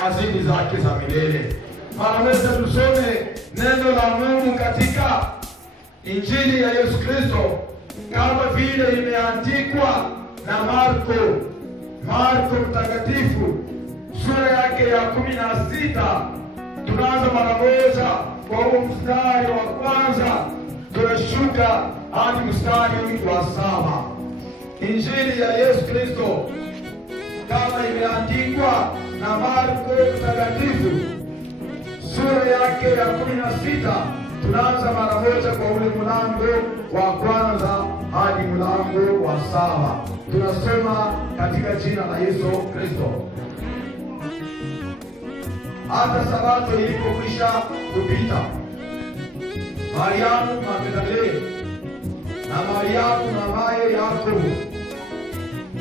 hazina zake za milele. Pamoja tusome neno la Mungu katika Injili ya Yesu Kristo kama vile imeandikwa na Marko mtakatifu sura yake ya 16. Tunaanza mara moja kwa huo mstari wa kwanza, tunashuka hadi mstari wa 7. Injili ya Yesu Kristo kama imeandikwa na Marko mtakatifu sura yake ya 16. Tunaanza mara moja kwa ule mlango wa kwanza hadi mlango wa 7. Tunasoma katika jina la Yesu Kristo. Hata Sabato ilipokwisha kupita, Mariamu Magdalene na Mariamu mamaye Yakobo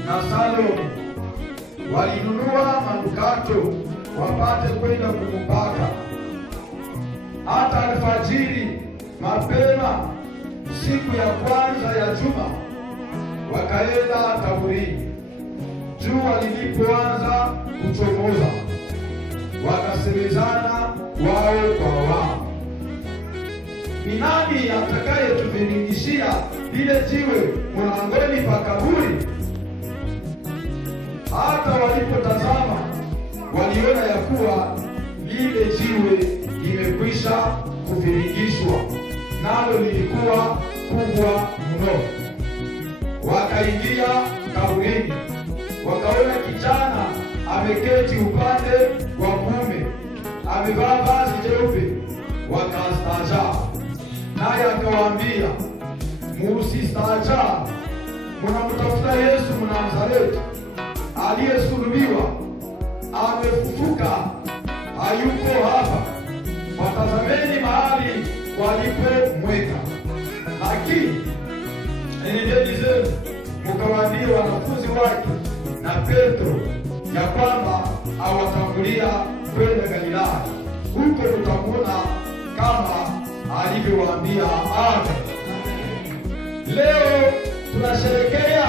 na Salome walinunua manukato wapate kwenda kumpaka. Hata alfajiri mapema siku ya kwanza ya juma wakaenda kaburini. Jua lilipoanza kuchomoza, wakasemezana wao kwa wao, ni nani atakayetuviringishia lile jiwe mlangoni pa kaburi? Hata walipotazama waliona ya kuwa lile jiwe limekwisha kuviringishwa, nalo lilikuwa kubwa mno. Wakaingia kaburini, wakaona kijana ameketi upande wa kuume, amevaa vazi jeupe. Wakastaajabu. Naye akawaambia, musistaajabu, mnamtafuta Yesu Mnazareti aliyesulubiwa. Amefufuka, hayuko hapa. Watazameni mahali walipomweka. Lakini enendeni zenu mkawaambie wanafunzi wake na Petro ya kwamba awatangulia kwenda Galilaya, huko tutamwona kama alivyowaambia. Amen. Leo tunasherehekea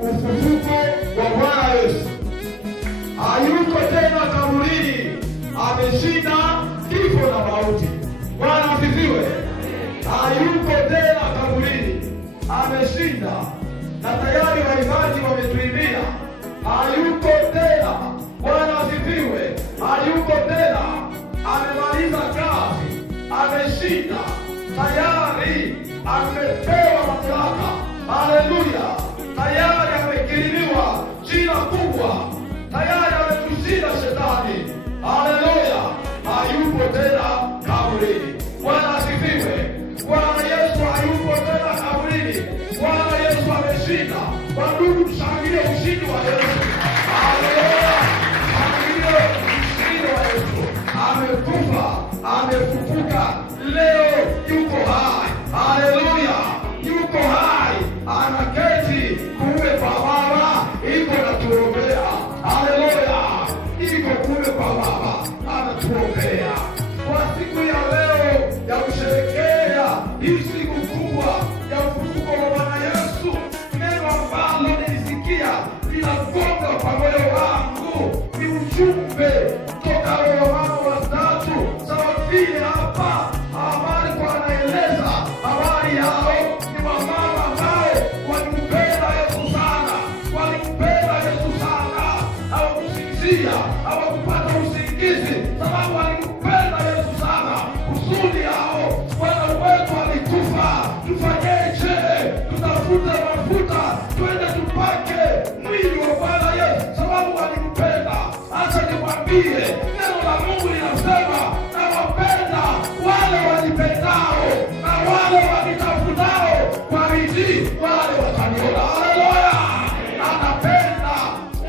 ufufuko wa Bwana Yesu. Hayuko tena kaburini, ameshinda kifo na mauti. Bwana asifiwe. Hayuko tena kaburini, ameshinda, na tayari waimbaji wametuimbia hayuko tena. Bwana asifiwe. Hayuko tena, amemaliza kazi, ameshinda, tayari amepewa mamlaka. Haleluya. Tayari amekirimiwa jina kubwa, tayari ametushinda shetani. Haleluya. Hayupo tena kaburini. Bwana asifiwe. Bwana Yesu hayupo tena kaburini. Bwana Yesu ameshinda. Wandugu, tushangilie ushindi wa Yesu. Haleluya. Shangilie ushindi wa Yesu. Amekufa, amefufuka, leo yuko hai. Haleluya. Yuko hai, anaketi kuume kwa Baba, iko natuombea. Haleluya. Iko kuume kwa Baba, anatuombea. Kwa siku ya leo ya kusherehekea hii siku kubwa ya ufufuko wa Bwana Yesu, neno ambalo nilisikia linagonga kwa moyo wangu ni ujumbe kutoka Yohana 3, sawa vile hapa Marko anaeleza habari yao. Ni wamama ambao walimpenda Yesu sana, walimpenda Yesu sana, hawakusinzia, hawakupata usingizi, sababu walimpenda Yesu sana. Kusudi yao, Bwana wetu alikufa, tufanyeje? Tutafute mafuta twende tupake mwili wa Bwana Yesu, sababu walimpenda. Acha nikwambie, neno la Mungu linasema, nawapenda wale wanipendao, na wale wanitafutao kwa bidii wale wataniona. Haleluya. Anapenda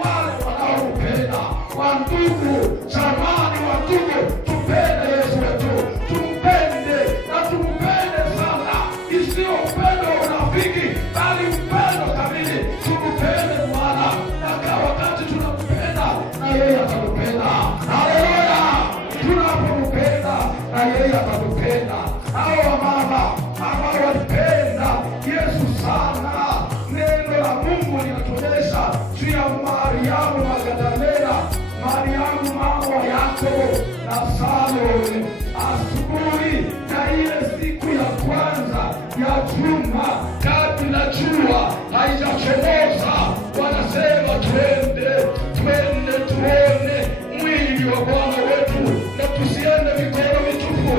wale wanaompenda. Wandugu, jamani, wandugu, tupende Yesu wetu, tumpende na tumpende sana, isiyo upendo wa unafiki, bali upendo kamili. Tumpende Bwana, na wakati tunampenda na yeye atatupenda. Haleluya. Tunapompenda na yeye atatupenda. Hao mama ambao walipenda Yesu sana, neno la Mungu linatuonyesha juu ya Mariamu Magdalena. Mariamu mama wa Yakobo na Salome. Asubuhi na ile siku ya kwanza ya juma, kabla jua haijachomoza, wanasema twende tuone mwili wa Bwana wetu, na tusiende mikono mitupu,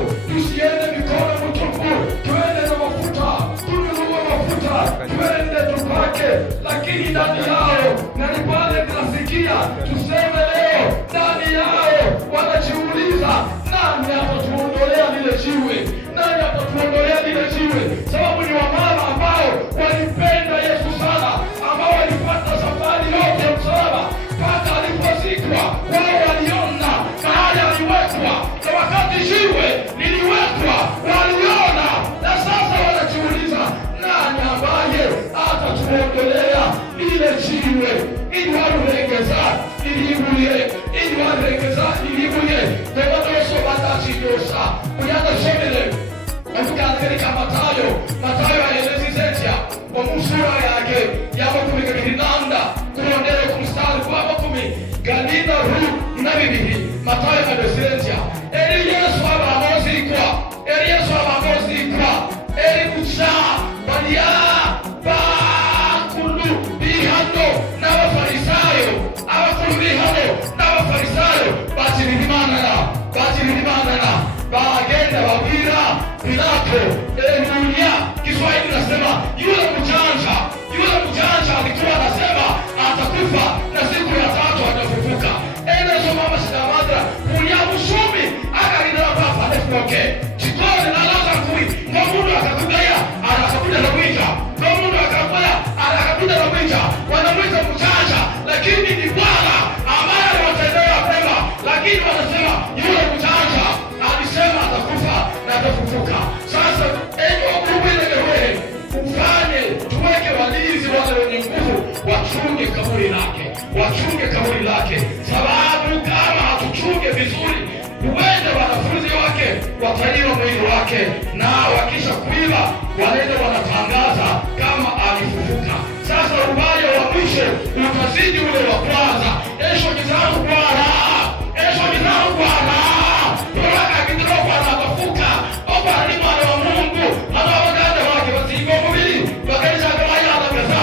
twende na mafuta, tununue mafuta, twende tupake. Lakini ndani yao, na ni pale tunasikia tuseme leo, ndani yao wanajiuliza, nani atatuondolea lile jiwe? Nani atatuondolea lile jiwe? Sababu ni wamama ambao walipenda Yesu sana, ambao walipata safari yote ya msalaba mpaka alipozikwa. Wao waliona mahali aliwekwa, na wakati jiwe liliwekwa waliona, na sasa wanajiuliza, nani ambaye atatuondolea lile jiwe? Ili waruregeza ilibuye ndogodoso batachidosha uyadashomele okugangereka Matayo aelezi zetya omusura yake y'amakumi gabiri nanda kurondera ku mstari gwa makumi ganina ru na bibiri. Matayo adosetya eri Yesu abamozikwa eri kucha balia bakulu bihano n'abafarisayo bajirimanana bagenda babwira Pilato dunia. Kiswahili nasema yule mjanja alikuwa anasema atakufa na siku ya tatu atafufuka. Enezo mama sinamadra kunya musumi akarinda papa nefuke chikone na laza kui ngamundu akakugaya anakakuja na mwija ngamundu akakugaya anakakuja na mwija. Wanamwita mjanja, lakini ni Bwana ambaye anawatendea mema. Lakini wanasema yule mjanja alisema atakufa na atafufuka. Sasa enyo kubilegewe ufanye tuweke walinzi wale wenye nguvu wachunge kaburi lake, sababu kama hatuchunge vizuri, huenda wanafunzi wake wataiba mwili wake, na wakisha kuiba wanaenda wanatangaza kama alifufuka. Sasa ubaya wa mwisho utazidi ule wa kwanza. Esho kizangu Bwana akidroka anafufuka opa ni mwana wa Mungu ana waganda wake wasigo mubili wakaisha kama yana pesa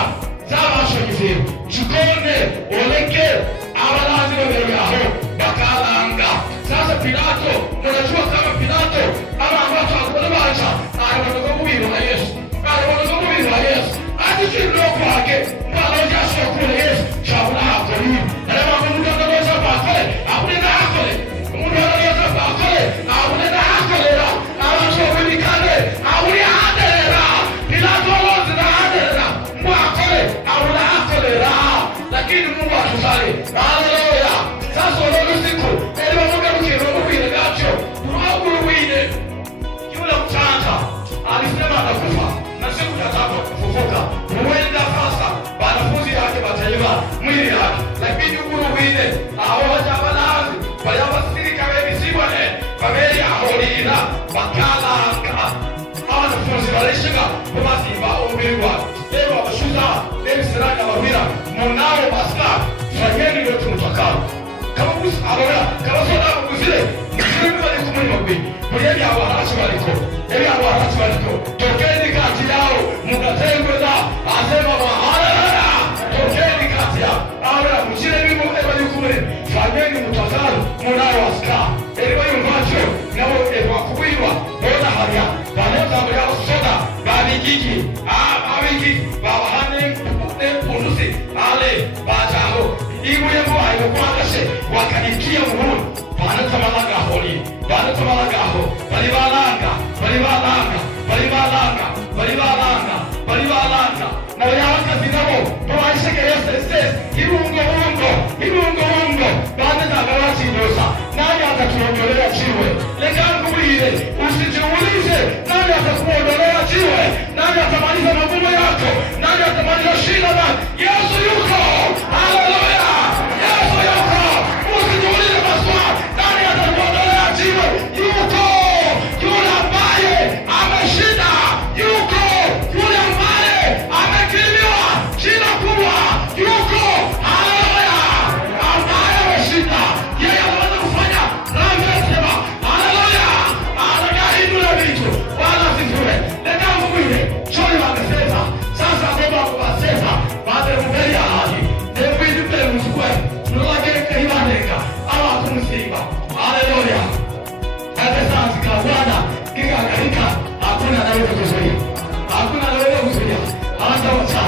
zaba shokizimu chikone oleke abalazi mbele yao bakalanga. Sasa Pilato, unajua kama Pilato ama ambacho alikuwa bacha alikuwa kubiri na Yesu atishindwa kwake mbalo jasho kule Yesu shabula hapo ni alama Mungu anaweza bakole abunena hakole Mungu anaweza bakole abunena hakole awacho wimikane awuli hadelera Pilato lozi na hadelera mwakole awula hakole lakini Mungu atusali. Haleluya. Sasa leo siku ele Mungu mkiro mwile gacho mwile yule mchanga alisema atakufa na siku ya tatu kufufuka. Huenda sasa wanafunzi yake wataiba mwili wake, lakini mwile aoja balazi wayabasirika wewe sibone famili aholira bakalanga wanafunzi walishika basi baombirwa leo abashuza leo siraka babira munao basta fanyeni ndio tunatakao kama kusi abora kama soda kuzile msimu wale kumuni mabwi mwenye hawarachi waliko tokeni kati yao mukatengwe na asema mahala tokeni kati yao abora mchile mimo ewa yukumuni fanyeni mutakao munao aska ewa yumbacho nao ewa kubiwa bona haria baneza mwenye soda babigiki babahane unusi ale bajao ibuye mwa ibukwakashe wakanikia muhuru banatamalanga holi banatamalanga balibalanga na yawakazi nabo bawashike yese irungo banatanga bachidosa nani atatuondolea jiwe lekangu mwile usijiulize nani atakuondolea jiwe, nani atamaliza magumu yako, nani atamaliza shida na Yesu yuko. Haleluya. Yesu yuko. Usijiulize maswali nani atakuondolea jiwe, yuko. Yule ambaye ameshinda yuko. Yule ambaye amekiriwa jina kubwa yuko. Haleluya. Ambaye ameshinda msiba. Haleluya. Hata sasa kwa Bwana kikaangalika, hakuna anaweza kuzuia. Hakuna anaweza kuzuia. Hata wacha.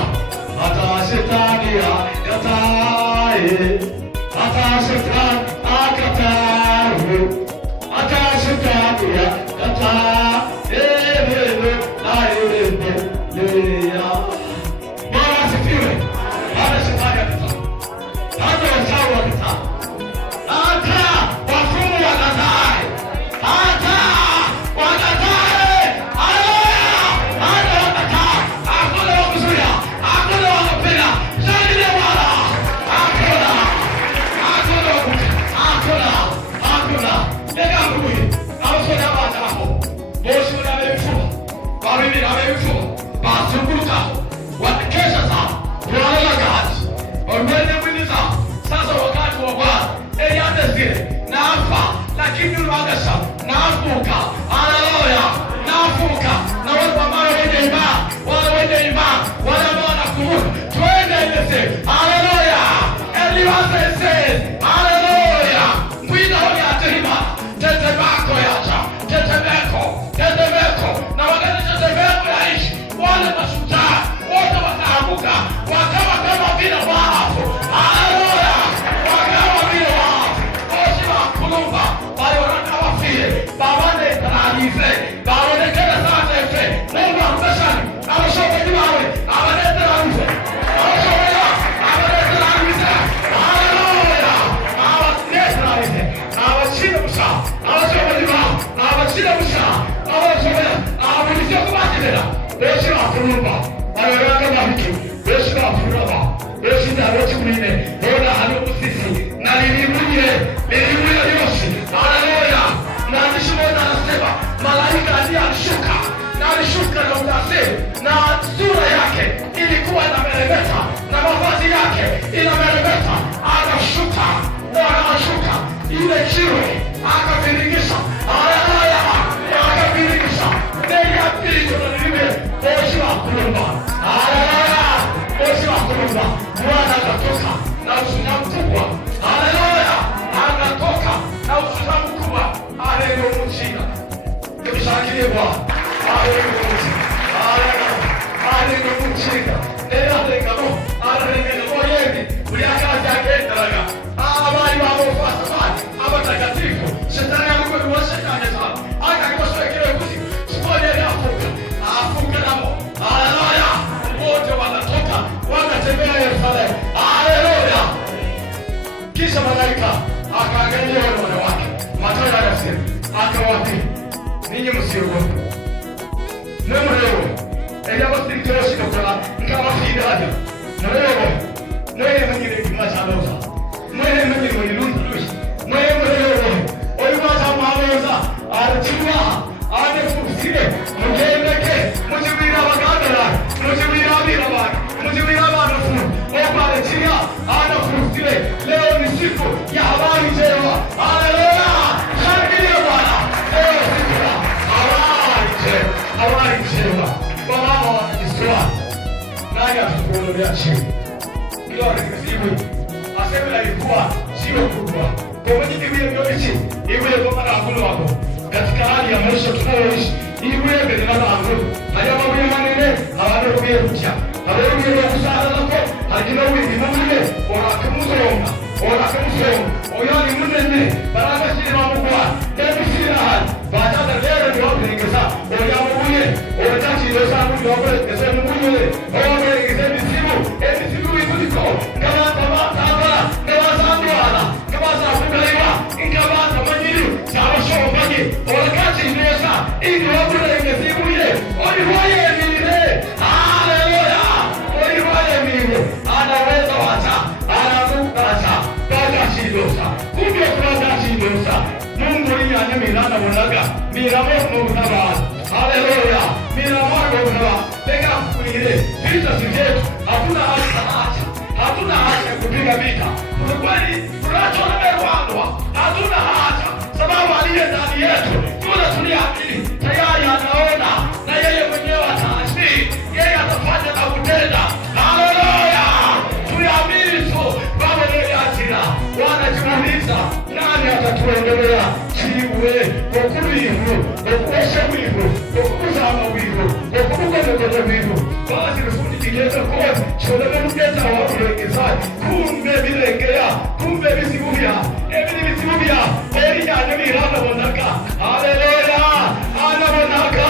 Hata shetani akatae. Hata shetani akatae. Hata shetani akatae. Na sura yake ilikuwa inameremeta na mavazi yake inameremeta, anashuka ile jiwe akaviringisha. Haleluya, akaviringisha ndege ya pili tunalime moshi wa kulumba. Haleluya, moshi wa kulumba. Bwana akatoka na ushuhuda mkubwa. Haleluya, akatoka na ushuhuda mkubwa. Haleluya, tumshangilie Bwana. Haleluya. Kisha malaika akaangalia wale wanawake, Mathayo anasema akawaambia, ninyi msiogope. Neno leo eya wasitoshe kwa kama fidada. Neno mwingine kimachaloza. Neno mwingine mwenye neno leo oimaza maoza archiwa anefusire mujendeke mujibira bagandara mujibira biraba mujibira banafu obale chia anafusire. Leo ni siku ya habari njema. Haleluya, shangilia Bwana. Leo siku ya habari njema. Wamama wanajiswa nani atakuondolea chini? Kila wakisibu aseme alikuwa sio kubwa kwa mwenye vile vyote iwe kama na akulu wako katika hali ya maisha tunayoishi iwe mbele na akulu haya mambo ya manene hawana kuyerucha hawana kuyerushana nako hakina wingi mwingine wanakumzonga oyani munene baraka shiri mamukwa ndio shiri hali baada ya leo ndio wapelekeza oyamuye otachi ndio sana ndio wapelekeza munguye wapelekeza misimu ikuliko kama kama sandwana kama safunga ingaba kamanyiri cyabasho mbagi wakati neza ndio wapelekeza misimu oyiwaye mire. Haleluya, oyiwaye mire anaweza wacha anakukaza baada shidosa kumbe kuna shidosa Mungu ni anyamira na bonaga miramo mubaba. Haleluya, miramo mubaba bega kuile vita sizetu hatuna haja kupiga vita kwa kweli tunachona merwandwa hatuna haja sababu aliye ndani yetu tuliamini tayari anaona na yeye mwenyewe ataasi yeye atafanya na kutenda. Haleluya, tuamini tu baba ni asira wanajiuliza giza, nani atatuendelea? Chiwe okuru ivu, okuosha wivu, okuzama wivu, okugogogogo wivu. Basi rufundi kigeza kwa choleme mugeza wa kurengeza. Kumbe birengea, kumbe bisibubya, ebiri bisibubya, eri yane birana bonaka. Haleluya, anabonaka,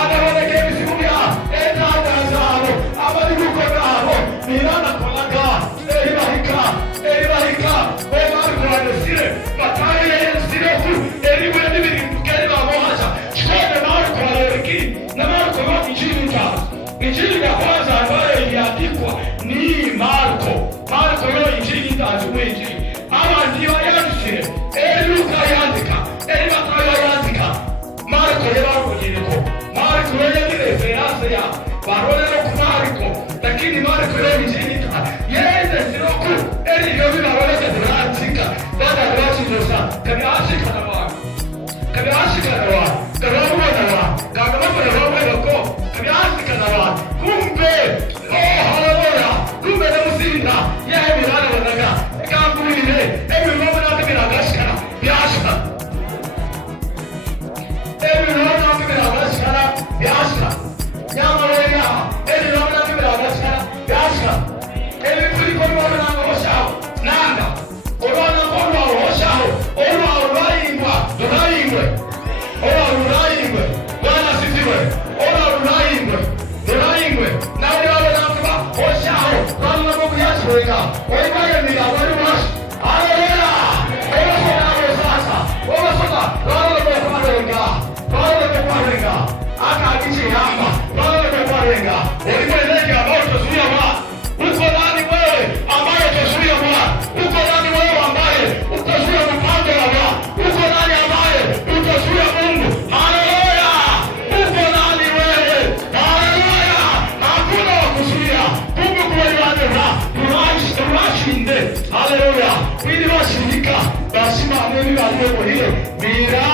anabonaka bisibubya, etata zabo, abali gukorabo, birana kolaka, eri bahika, omar kuadesire, bataya yensire ku, eri wende birimukeri bamohaja, chikone maru kualeriki, na maru kwa Injili ya kwanza ambayo iliandikwa ni Marko. Marko yo injili ndajuwe injili. Ama ndiyo yandikire. Luka yandika. Matayo yandika. Marko yabako jiriko. Marko yo yandi referanse ya. Barole no ku Marko. Lakini Marko yo injili ka. Yende siroku. Yobi barole ka durandika. Bada rashi dosa. Kabi ashika na wa. Kabi ashika na wa. Karamu na wa. Kagamu na wa ko. Kumbe, haleluya, kumbe na muzinda, yehe mirana wanaga, kambuline, ebi mwana akimira gashkara, yashka. Ebi mwana akimira gashkara, yashka. Nyama weya, ebi mwana akimira gashkara, yashka. Ebi kuli kwa mwana ngosha, nanda. Korona korwa ngosha, orwa uraingwa, uraingwe. Orwa uraingwe, wana sisiwe. Orwa uraingwe. Now we are going to go shout. Run the book yesterday. Why are you here? Very much. Hallelujah. Haleluya. Ili washirika bashima ameni baliyo hile bira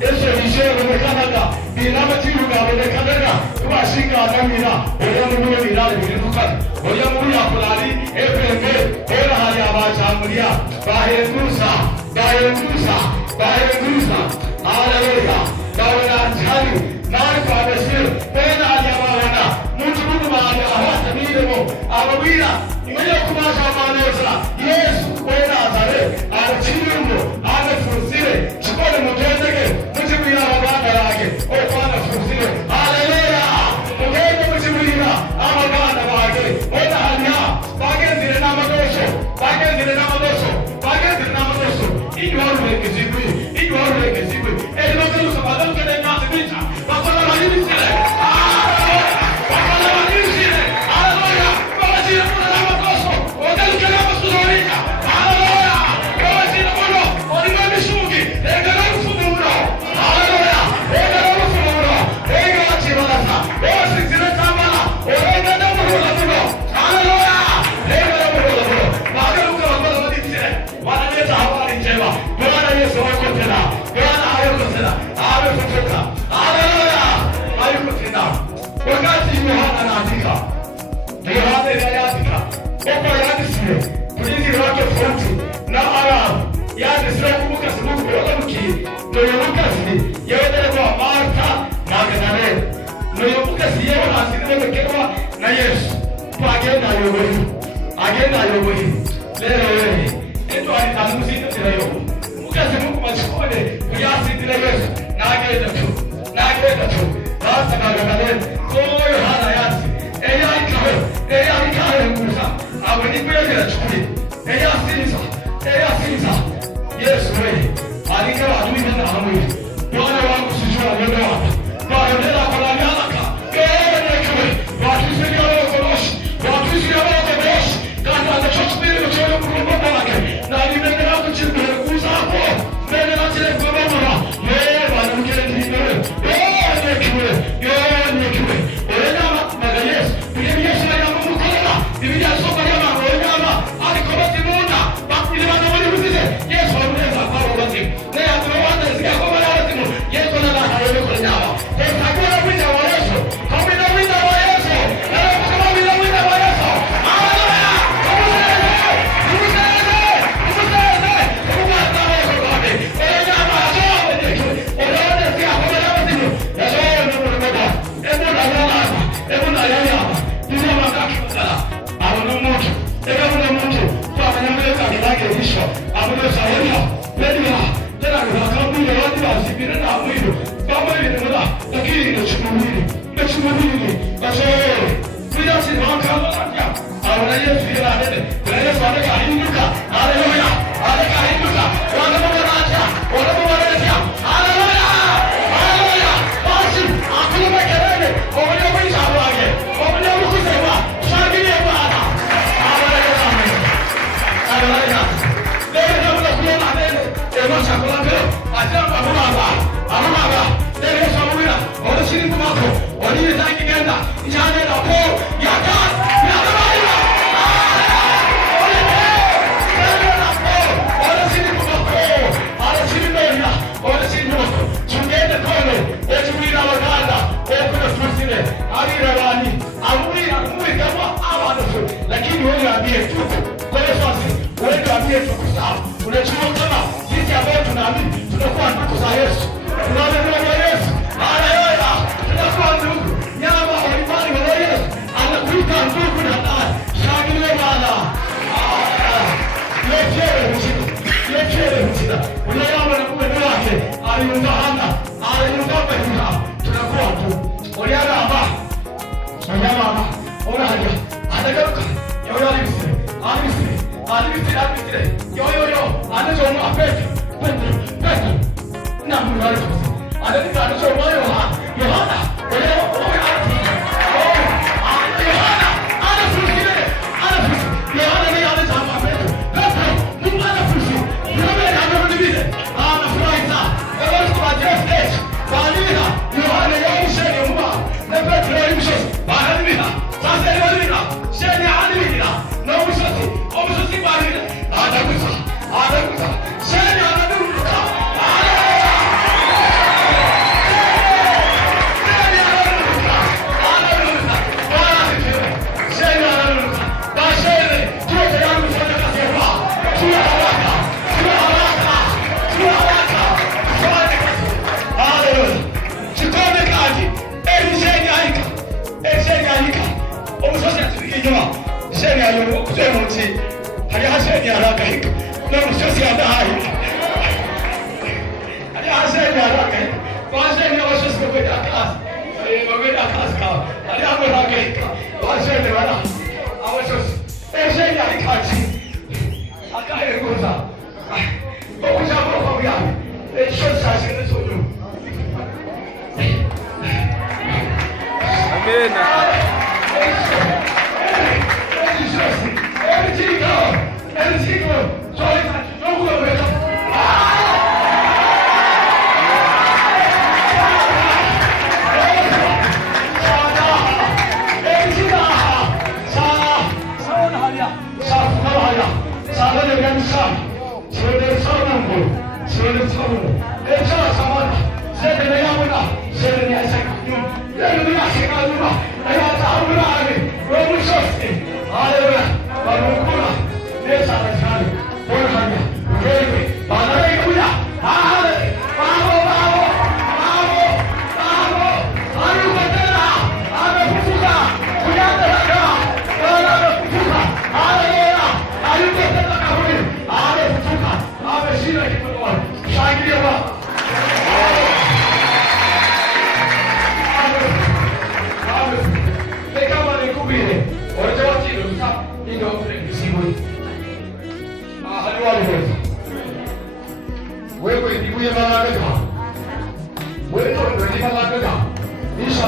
ese bishere mekanaga bira matiruga mekanaga kubashinga adamira oya mubuye bira biruka oya mubuye akulali efembe era hali abachamulia bahengusa haleluya dawena tani nari kwabese bena aliyawana mtu mungu baada ahata nilemo ababira mwenye kumasha maneza Yesu kwena azare arachirungo anafusire chikole mutendeke mutibira abaganda yake okwana fusire haleluya mugende mutibira abaganda bage ona hanya bagenzire n'amadoso inywarureke eri bazuza badamkene nasi bica bakora bayibisire wakati Yohana anaandika Opa yandisire kulinzi wake fonti na Aramu yandisire kubuka sibuku yogamuki noyomukasi yewedere kwa Marta Magdalene noyomukasi yewe nasiriwekewa na Yesu agenda ayobohi lero wewe eto alitamuzite tirayo mukasi muku mashikone kuyasitire Yesu nagenda tu basta Magdalene Yohana yansi eya ikawe nguza abonikwegera chukuri eya sinza Yesu wewe alikawa adui hamwe Bwana wangu sijua wewe wapi baada ya kulanyalaka ewe watusikia roho koroshi kana atachukua mchoyo mkombozi wake na nimeendelea kuchimba kuza hapo mbele na chile mkombozi yeye bwana mkeni wewe nikiwe Yesu Yesu ya Mungu kola Biblia soma ya mambo ya mama alikobati muna bakuli bana wali usize Yesu anaweza Alekahinduka. Haleluya. Alekahinduka. Wanamuwanacha. Wanamuwanacha. Haleluya. Haleluya. Basi akulume kelele. Omelea mwisha wake. Omelea mkusewa. Shangilie Bwana. Haleluya. Haleluya. Leo ndio kuona neno. Ema chakula leo. Ajamba baba. Baba. Leo samuna. Ona shiringu mako. Waliye tangi genda. Njane na po. Yaka. Lakini wewe ambie tu. Kwa hiyo sasa wewe ambie tu sawa. Unachukua kama sisi ambao tunaamini tunakuwa ndugu za Yesu. Tunaamini Yesu. Haleluya. Tunakuwa ndugu. Nyama haifai kwa Yesu. Anakuita ndugu na dada. Shangilia Bwana. Yekele mchina. Unaona na kumbe wake. Aliungana. Aliungana. Tunakuwa tu. Uliana hapa. Nyama. Ona haja. Adagaruka. Yo alibisire. Yo. Anacho mu afet. Petu. Na mwana. Ananika anacho mu Yohana. Yohana. Yohana ni anasema Petro. Mungu anafusi. Yule anarudibile. Anafurahi. Ewe kwa Jeff. Balina. Yohana yomsheni mwa. Na Petro yomsheni. Balina. Sasa Balina. Sheni alibila. Na umshoti. Umshoti Balina. Adakuza. Sheni anaduruka. Wewe ndiye malaika. Wewe ndiye malaika. Nisha